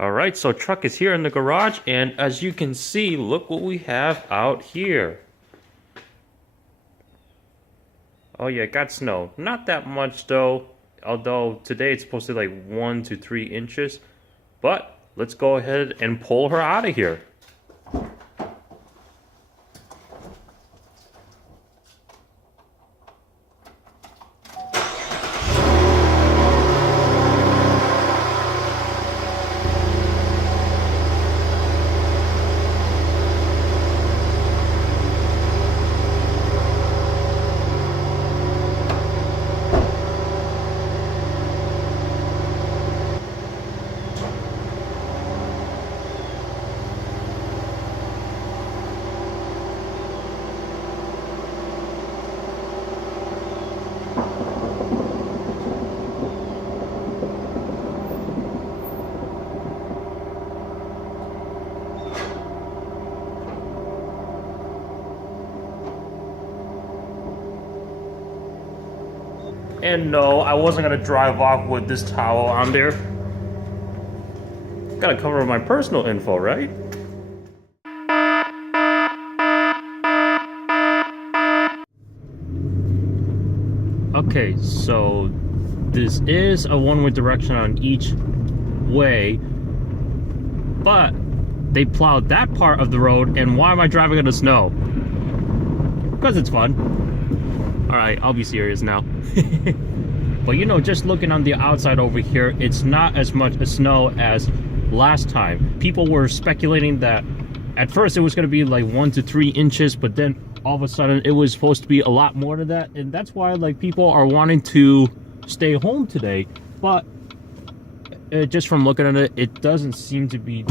All right, so truck is here in the garage, and as you can see, look what we have out here. Oh yeah, got snow. Not that much though, although today it's supposed to be like 1 to 3 inches. But let's go ahead and pull her out of here. And no, I wasn't gonna drive off with this towel on there. Gotta cover my personal info, right? Okay, so this is a one-way direction on each way, but they plowed that part of the road, and why am I driving in the snow? Because it's fun. Alright, I'll be serious now. But you know, just looking on the outside over here, it's not as much snow as last time. People were speculating that at first it was going to be like 1 to 3 inches, but then all of a sudden it was supposed to be a lot more than that, and that's why like people are wanting to stay home today. But just from looking at it, it doesn't seem to be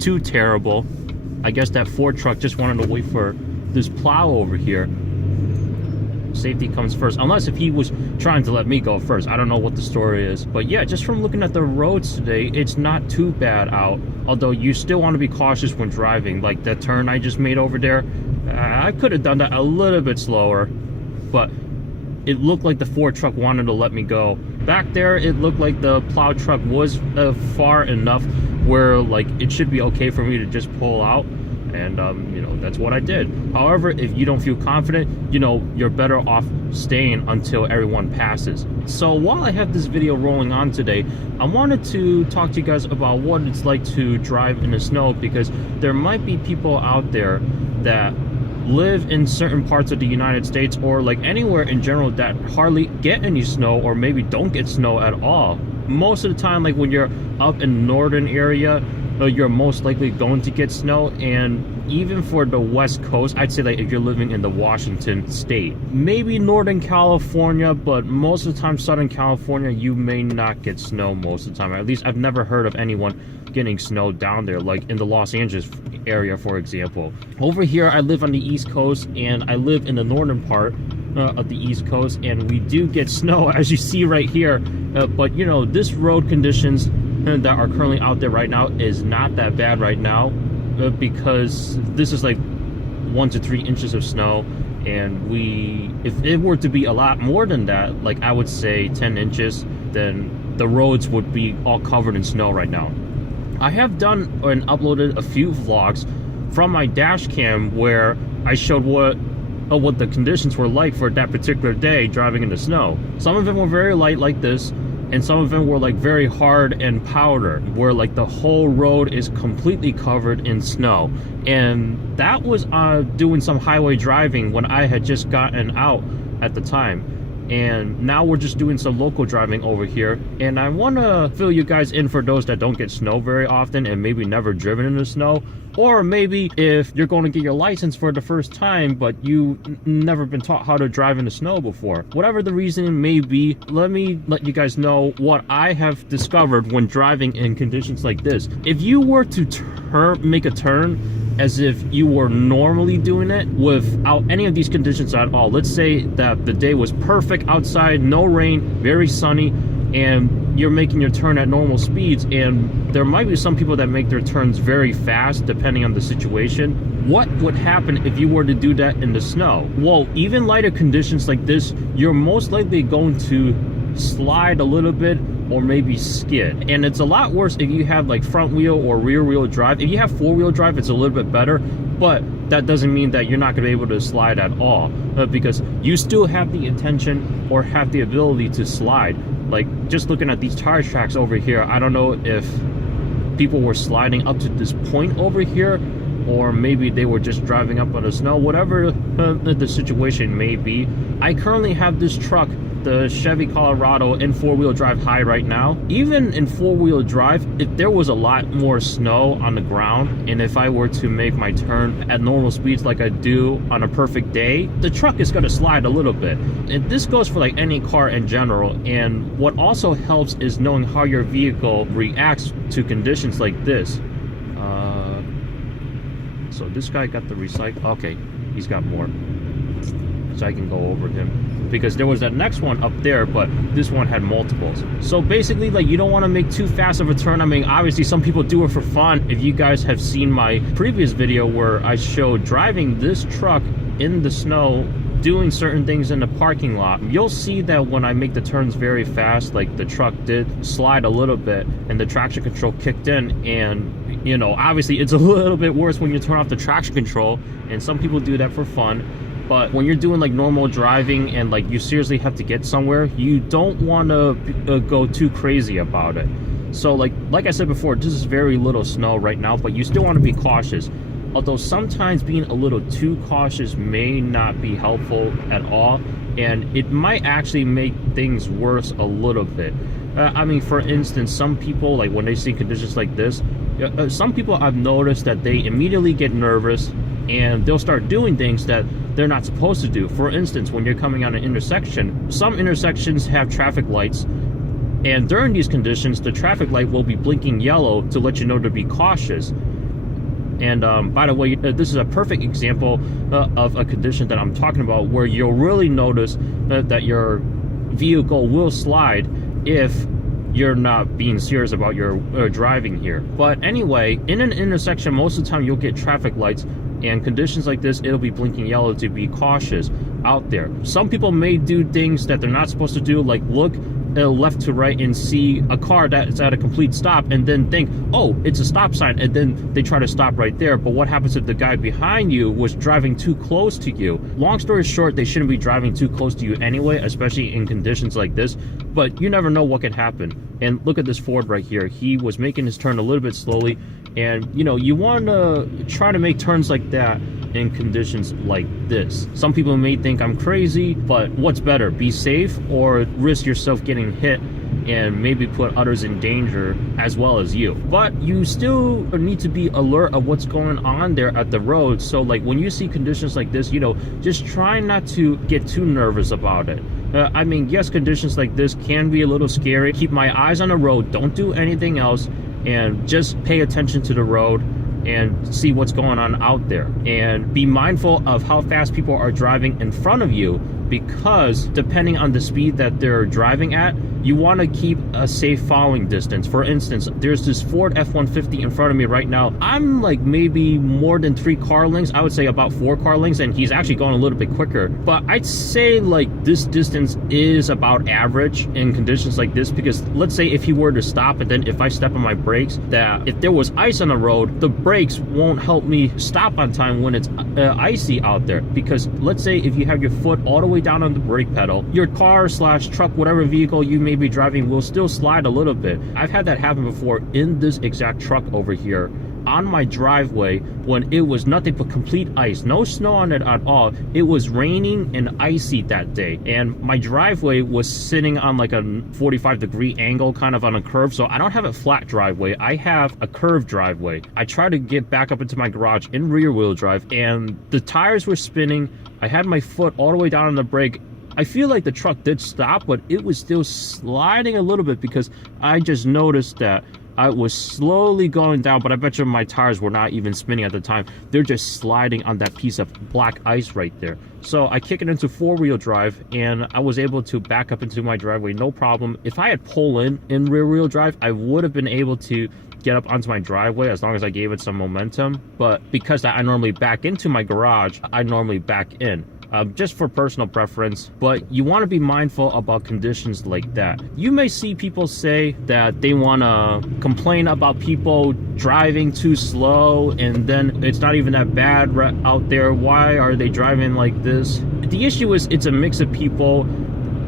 too terrible. I guess that Ford truck just wanted to wait for this plow over here. Safety comes first, unless if he was trying to let me go first. I don't know what the story is, but yeah, just from looking at the roads today, it's not too bad out, although you still want to be cautious when driving. Like that turn I just made over there, I could have done that a little bit slower, but it looked like the Ford truck wanted to let me go. Back there, it looked like the plow truck was far enough where like it should be okay for me to just pull out. And you know, that's what I did. However, if you don't feel confident, you know, you're better off staying until everyone passes. So while I have this video rolling on today, I wanted to talk to you guys about what it's like to drive in the snow, because there might be people out there that live in certain parts of the United States, or like anywhere in general, that hardly get any snow, or maybe don't get snow at all. Most of the time, like when you're up in northern area, you're most likely going to get snow. And even for the West Coast, I'd say like if you're living in the Washington state, maybe Northern California, but most of the time Southern California, you may not get snow most of the time. At least I've never heard of anyone getting snow down there, like in the Los Angeles area, for example. Over here, I live on the East Coast, and I live in the northern part of the East Coast, and we do get snow, as you see right here. But you know, this road conditions that are currently out there right now is not that bad right now, because this is like 1 to 3 inches of snow, and if it were to be a lot more than that, like I would say 10 inches, then the roads would be all covered in snow right now. I have done and uploaded a few vlogs from my dash cam where I showed what the conditions were like for that particular day driving in the snow. Some of them were very light like this, and some of them were like very hard and powder, where like the whole road is completely covered in snow. And that was doing some highway driving when I had just gotten out at the time. And now we're just doing some local driving over here, and I want to fill you guys in for those that don't get snow very often and maybe never driven in the snow, or maybe if you're going to get your license for the first time but you never been taught how to drive in the snow before. Whatever the reason may be, let me let you guys know what I have discovered when driving in conditions like this. If you were to make a turn as if you were normally doing it without any of these conditions at all, let's say that the day was perfect outside, no rain, very sunny, and you're making your turn at normal speeds, and there might be some people that make their turns very fast depending on the situation. What would happen if you were to do that in the snow? Well, even lighter conditions like this, you're most likely going to slide a little bit, or maybe skid. And it's a lot worse if you have like front wheel or rear wheel drive. If you have four-wheel drive, it's a little bit better, but that doesn't mean that you're not going to be able to slide at all, because you still have the intention or have the ability to slide. Like, just looking at these tire tracks over here, I don't know if people were sliding up to this point over here, or maybe they were just driving up on the snow, whatever the situation may be. I currently have this truck, the Chevy Colorado, in four-wheel drive high right now. Even in four-wheel drive, if there was a lot more snow on the ground, and if I were to make my turn at normal speeds like I do on a perfect day, the truck is going to slide a little bit. And this goes for like any car in general. And what also helps is knowing how your vehicle reacts to conditions like this. So this guy got the recycle. Okay, he's got more, so I can go over him, because there was that next one up there, but this one had multiples. So basically, like, you don't want to make too fast of a turn. I mean, obviously some people do it for fun. If you guys have seen my previous video where I showed driving this truck in the snow, doing certain things in the parking lot, you'll see that when I make the turns very fast, like the truck did slide a little bit and the traction control kicked in. And you know, obviously it's a little bit worse when you turn off the traction control, and some people do that for fun. But when you're doing like normal driving and like you seriously have to get somewhere, you don't want to go too crazy about it. So like I said before, this is very little snow right now, but you still want to be cautious. Although sometimes being a little too cautious may not be helpful at all, and it might actually make things worse a little bit. I mean, for instance, some people, like when they see conditions like this, some people I've noticed that they immediately get nervous and they'll start doing things that they're not supposed to do. For instance, when you're coming on an intersection, some intersections have traffic lights, and during these conditions, the traffic light will be blinking yellow to let you know to be cautious. And by the way, this is a perfect example of a condition that I'm talking about, where you'll really notice that your vehicle will slide if you're not being serious about your driving here. But anyway, in an intersection, most of the time you'll get traffic lights, and conditions like this, it'll be blinking yellow to be cautious out there. Some people may do things that they're not supposed to do, like look left to right and see a car that's at a complete stop and then think, oh, it's a stop sign, and then they try to stop right there. But what happens if the guy behind you was driving too close to you? Long story short, they shouldn't be driving too close to you anyway, especially in conditions like this, but you never know what could happen. And look at this Ford right here. He was making his turn a little bit slowly, and you know, you want to try to make turns like that in conditions like this. Some people may think I'm crazy, but what's better, be safe or risk yourself getting hit and maybe put others in danger as well as you? But you still need to be alert of what's going on there at the road. So like when you see conditions like this, you know, just try not to get too nervous about it. I mean, yes, conditions like this can be a little scary. Keep my eyes on the road, don't do anything else, and just pay attention to the road and see what's going on out there. And be mindful of how fast people are driving in front of you, because depending on the speed that they're driving at, you want to keep a safe following distance. For instance, there's this Ford F-150 in front of me right now. I'm like maybe more than 3 car lengths. I would say about 4 car lengths, and he's actually going a little bit quicker. But I'd say like this distance is about average in conditions like this, because let's say if he were to stop, and then if I step on my brakes, that if there was ice on the road, the brakes won't help me stop on time when it's icy out there. Because let's say if you have your foot all the way down on the brake pedal, your car / truck, whatever vehicle you may be driving, will still slide a little bit. I've had that happen before in this exact truck over here on my driveway, when it was nothing but complete ice, no snow on it at all. It was raining and icy that day, and my driveway was sitting on like a 45-degree angle, kind of on a curve. So I don't have a flat driveway, I have a curved driveway. I tried to get back up into my garage in rear wheel drive, and the tires were spinning. I had my foot all the way down on the brake. I feel like the truck did stop, but it was still sliding a little bit, because I just noticed that I was slowly going down, but I bet you my tires were not even spinning at the time. They're just sliding on that piece of black ice right there. So I kick it into 4-wheel drive, and I was able to back up into my driveway, no problem. If I had pulled in rear-wheel drive, I would have been able to get up onto my driveway as long as I gave it some momentum. But because I normally back into my garage, I normally back in. just for personal preference, but you want to be mindful about conditions like that. You may see people say that they want to complain about people driving too slow, and then it's not even that bad out there. Why are they driving like this? The issue is it's a mix of people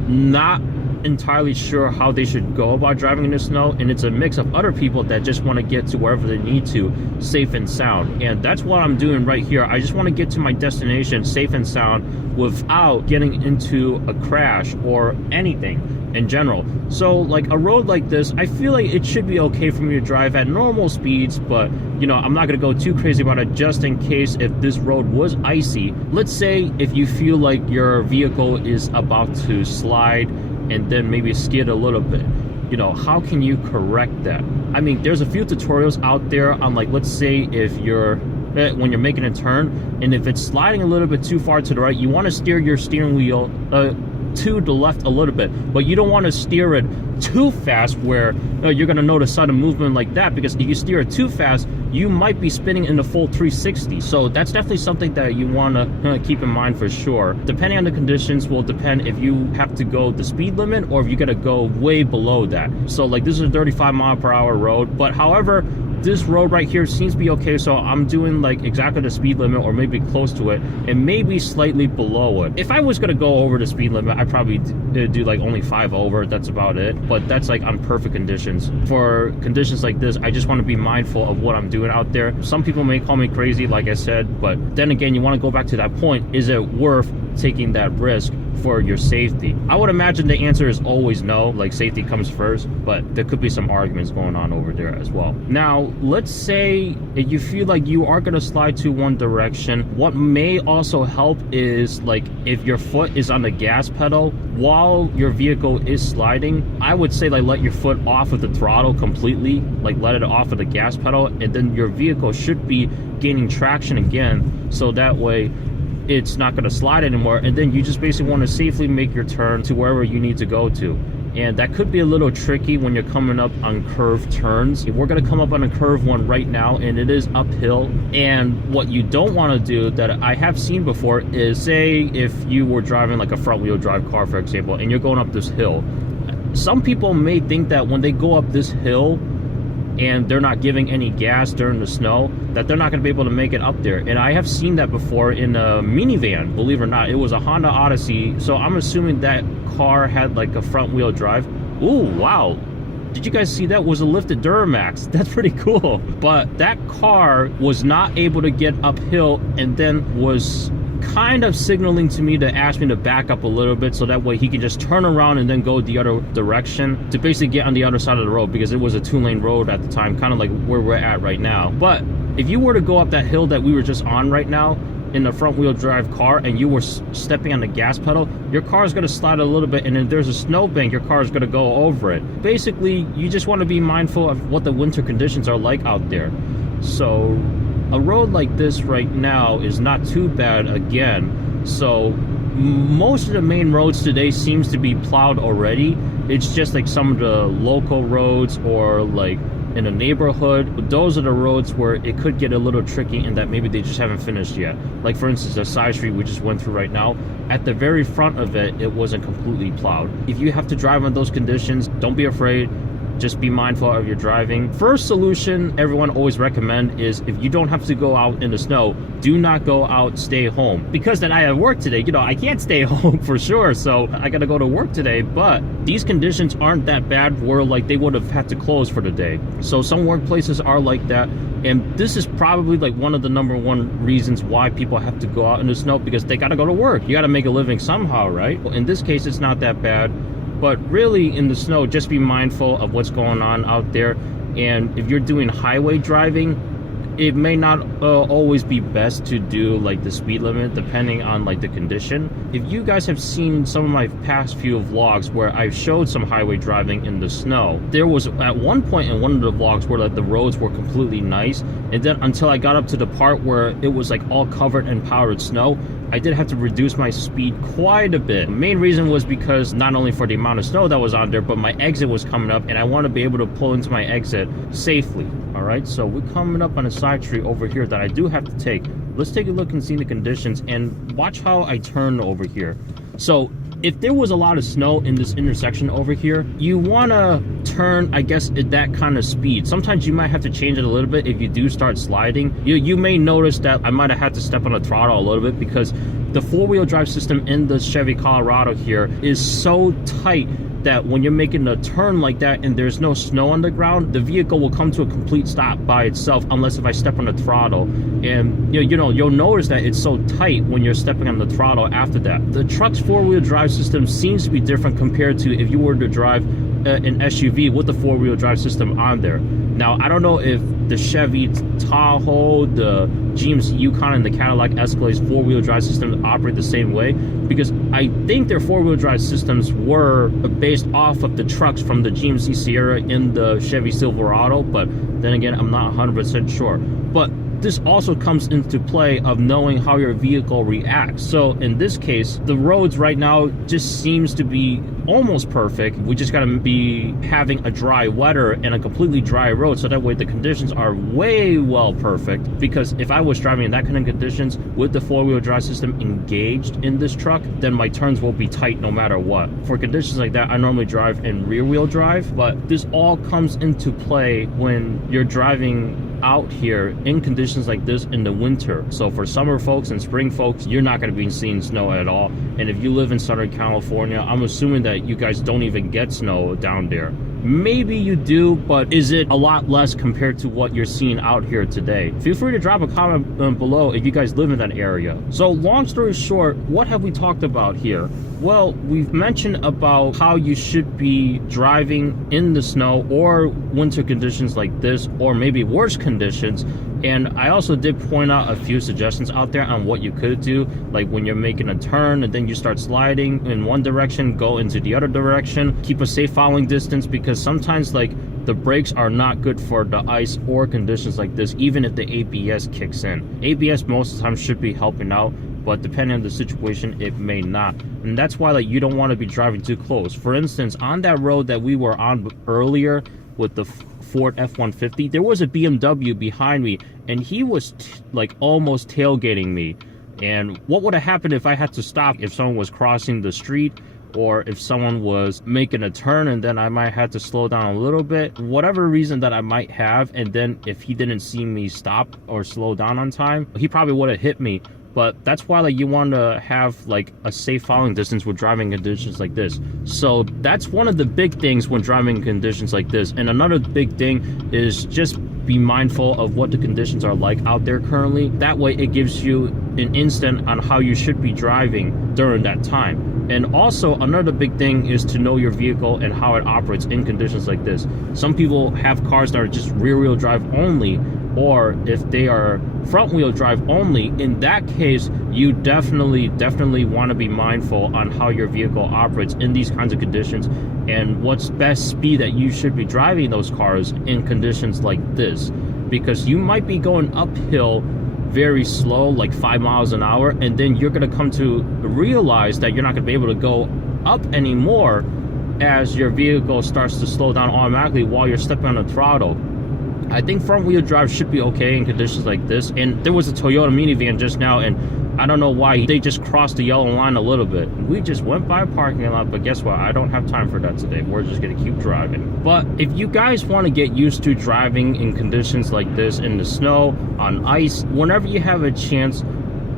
not entirely sure how they should go about driving in the snow, and it's a mix of other people that just want to get to wherever they need to safe and sound. And that's what I'm doing right here. I just want to get to my destination safe and sound without getting into a crash or anything in general. So like a road like this, I feel like it should be okay for me to drive at normal speeds, but you know, I'm not going to go too crazy about it just in case if this road was icy. Let's say if you feel like your vehicle is about to slide and then maybe skid a little bit, you know, how can you correct that? I mean, there's a few tutorials out there on, like, let's say if you're when you're making a turn and if it's sliding a little bit too far to the right, you want to steer your steering wheel to the left a little bit, but you don't want to steer it too fast where you're going to notice sudden movement like that, because if you steer it too fast, you might be spinning in the full 360. So that's definitely something that you want to keep in mind for sure. Depending on the conditions will depend if you have to go the speed limit or if you're going to go way below that. So like this is a 35-mile-per-hour road, but however, this road right here seems to be okay, so I'm doing like exactly the speed limit or maybe close to it and maybe slightly below it. If I was going to go over the speed limit, I'd probably do like only 5 over. That's about it, but that's like on perfect conditions. For conditions like this, I just want to be mindful of what I'm doing out there. Some people may call me crazy, like I said, but then again, you want to go back to that point. Is it worth taking that risk for your safety? I would imagine the answer is always no, like safety comes first, but there could be some arguments going on over there as well. Now, let's say if you feel like you are going to slide to one direction, what may also help is like if your foot is on the gas pedal while your vehicle is sliding, I would say like let your foot off of the throttle completely, like let it off of the gas pedal, and then your vehicle should be gaining traction again, so that way it's not going to slide anymore, and then you just basically want to safely make your turn to wherever you need to go to. And that could be a little tricky when you're coming up on curved turns. We're going to come up on a curved one right now, and it is uphill. And what you don't want to do, that I have seen before, is say if you were driving like a front wheel drive car, for example, and you're going up this hill. Some people may think that when they go up this hill and they're not giving any gas during the snow, that they're not going to be able to make it up there. And I have seen that before in a minivan, believe it or not. It was a Honda Odyssey, so I'm assuming that car had like a front wheel drive. Ooh, wow. Did you guys see that? Was a lifted Duramax. That's pretty cool. But that car was not able to get uphill, and then was kind of signaling to me to ask me to back up a little bit so that way he can just turn around and then go the other direction to basically get on the other side of the road, because it was a 2-lane road at the time, kind of like where we're at right now. But if you were to go up that hill that we were just on right now in a front wheel drive car and you were stepping on the gas pedal, your car is going to slide a little bit, and if there's a snowbank, your car is going to go over it. Basically, you just want to be mindful of what the winter conditions are like out there. So a road like this right now is not too bad again. So most of the main roads today seems to be plowed already. It's just like some of the local roads or like in a neighborhood. Those are the roads where it could get a little tricky in that maybe they just haven't finished yet. Like for instance, the side street we just went through right now, at the very front of it, it wasn't completely plowed. If you have to drive on those conditions, don't be afraid. Just be mindful of your driving. First solution everyone always recommend is if you don't have to go out in the snow, do not go out, stay home. Because then I have work today, you know, I can't stay home for sure, so I gotta go to work today. But these conditions aren't that bad where like they would have had to close for the day. So some workplaces are like that, and this is probably like one of the #1 reasons why people have to go out in the snow, because they gotta go to work. You gotta make a living somehow, right? In this case, it's not that bad. But really, in the snow, just be mindful of what's going on out there. And if you're doing highway driving, it may not always be best to do like the speed limit depending on like the condition. If you guys have seen some of my past few vlogs where I've showed some highway driving in the snow, there was at one point in one of the vlogs where like the roads were completely nice, and then until I got up to the part where it was like all covered in powdered snow, I did have to reduce my speed quite a bit. The main reason was because not only for the amount of snow that was on there, but my exit was coming up and I want to be able to pull into my exit safely. All right, so we're coming up on a side street over here that I do have to take. let's take a look and see the conditions and watch how I turn over here. So if there was a lot of snow in this intersection over here, you want to turn, I guess, at that kind of speed. Sometimes you might have to change it a little bit if you do start sliding. You may notice that I might have had to step on the throttle a little bit because the four-wheel drive system in the Chevy Colorado here is so tight that when you're making a turn like that and there's no snow on the ground, the vehicle will come to a complete stop by itself unless if I step on the throttle. And you'll notice that it's so tight when you're stepping on the throttle after that. The truck's four-wheel drive system seems to be different compared to if you were to drive an SUV with the four-wheel drive system on there. Now, I don't know if the Chevy Tahoe, the GMC Yukon, and the Cadillac Escalade's four-wheel drive systems operate the same way, because I think their four-wheel drive systems were based off of the trucks from the GMC Sierra and the Chevy Silverado, but then again, I'm not 100% sure. But this also comes into play of knowing how your vehicle reacts. So in this case, the roads right now just seems to be almost perfect. We just got to be having a dry weather and a completely dry road, so that way the conditions are way well perfect. Because if I was driving in that kind of conditions with the four-wheel drive system engaged in this truck, then my turns will be tight no matter what. For conditions like that, I normally drive in rear-wheel drive, but this all comes into play when you're driving out here in conditions like this in the winter. So for summer folks and spring folks, you're not going to be seeing snow at all. And if you live in Southern California, I'm assuming that you guys don't even get snow down there. Maybe you do, but is it a lot less compared to what you're seeing out here today? Feel free to drop a comment below if you guys live in that area. So long story short, what have we talked about here? Well, we've mentioned about how you should be driving in the snow or winter conditions like this, or maybe worse conditions. And I also did point out a few suggestions out there on what you could do, like when you're making a turn and then you start sliding in one direction, go into the other direction, keep a safe following distance, because sometimes like the brakes are not good for the ice or conditions like this, even if the ABS kicks in. ABS most of the time should be helping out, but depending on the situation, it may not. And that's why like you don't want to be driving too close. For instance, on that road that we were on earlier with the Ford F-150, there was a BMW behind me, and he was like almost tailgating me. And what would have happened if I had to stop, if someone was crossing the street, or if someone was making a turn, and then I might have to slow down a little bit, whatever reason that I might have, and then if he didn't see me stop or slow down on time, he probably would have hit me. But that's why like you want to have like a safe following distance with driving conditions like this. So that's one of the big things when driving conditions like this. And another big thing is just be mindful of what the conditions are like out there currently. That way it gives you an instant on how you should be driving during that time. And also another big thing is to know your vehicle and how it operates in conditions like this. Some people have cars that are just rear-wheel drive only, or if they are front-wheel drive only, in that case you definitely want to be mindful on how your vehicle operates in these kinds of conditions and what's best speed that you should be driving those cars in conditions like this, because you might be going uphill very slow, like 5 miles an hour, and then you're going to come to realize that you're not going to be able to go up anymore as your vehicle starts to slow down automatically while you're stepping on the throttle. I think front-wheel drive should be okay in conditions like this. And there was a Toyota minivan just now, and I don't know why they just crossed the yellow line a little bit. We just went by a parking lot, but guess what? I don't have time for that today. We're just gonna keep driving. But if you guys want to get used to driving in conditions like this, in the snow, on ice, whenever you have a chance,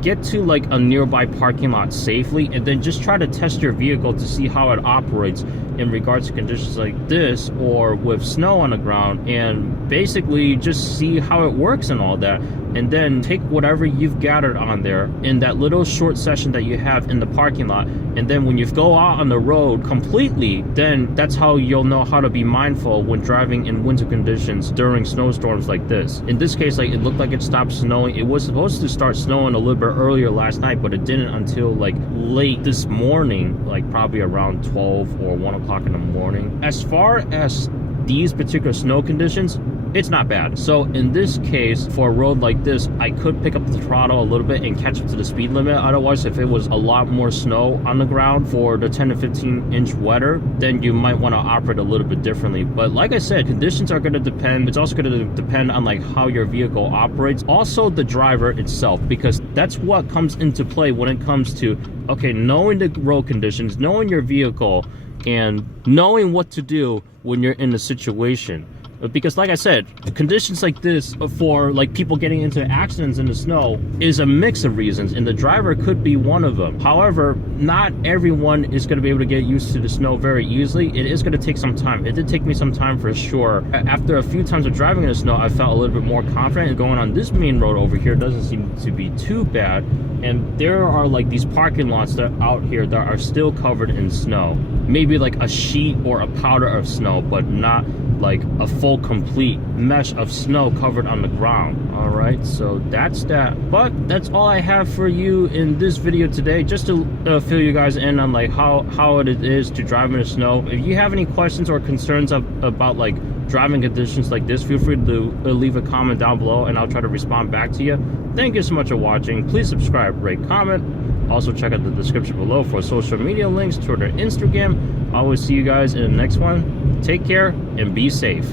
get to like a nearby parking lot safely, and then just try to test your vehicle to see how it operates in regards to conditions like this or with snow on the ground, and basically just see how it works and all that. And then take whatever you've gathered on there in that little short session that you have in the parking lot, and then when you go out on the road completely, then that's how you'll know how to be mindful when driving in winter conditions during snowstorms like this. In this case, like, it looked like it stopped snowing. It was supposed to start snowing a little bit earlier last night, but it didn't until like late this morning, like probably around 12 or 1 o'clock in the morning. As far as these particular snow conditions, it's not bad. So in this case, for a road like this, I could pick up the throttle a little bit and catch up to the speed limit. Otherwise, if it was a lot more snow on the ground for the 10 to 15 inch wetter, then you might want to operate a little bit differently. But like I said, conditions are going to depend. It's also going to depend on like how your vehicle operates. Also the driver itself, because that's what comes into play when it comes to, okay, knowing the road conditions, knowing your vehicle, and knowing what to do when you're in a situation. Because like I said, conditions like this for like people getting into accidents in the snow is a mix of reasons, and the driver could be one of them. However, not everyone is going to be able to get used to the snow very easily. It is going to take some time. It did take me some time for sure. After a few times of driving in the snow, I felt a little bit more confident, and going on this main road over here doesn't seem to be too bad. And there are like these parking lots that are out here that are still covered in snow. Maybe like a sheet or a powder of snow, but not like a full complete mesh of snow covered on the ground. All right, so that's that. But that's all I have for you in this video today, just to fill you guys in on like how it is to drive in the snow. If you have any questions or concerns about like driving conditions like this, feel free to leave a comment down below and I'll try to respond back to you. Thank you so much for watching. Please subscribe, rate, comment. Also check out the description below for social media links, Twitter, Instagram. I will see you guys in the next one. Take care and be safe.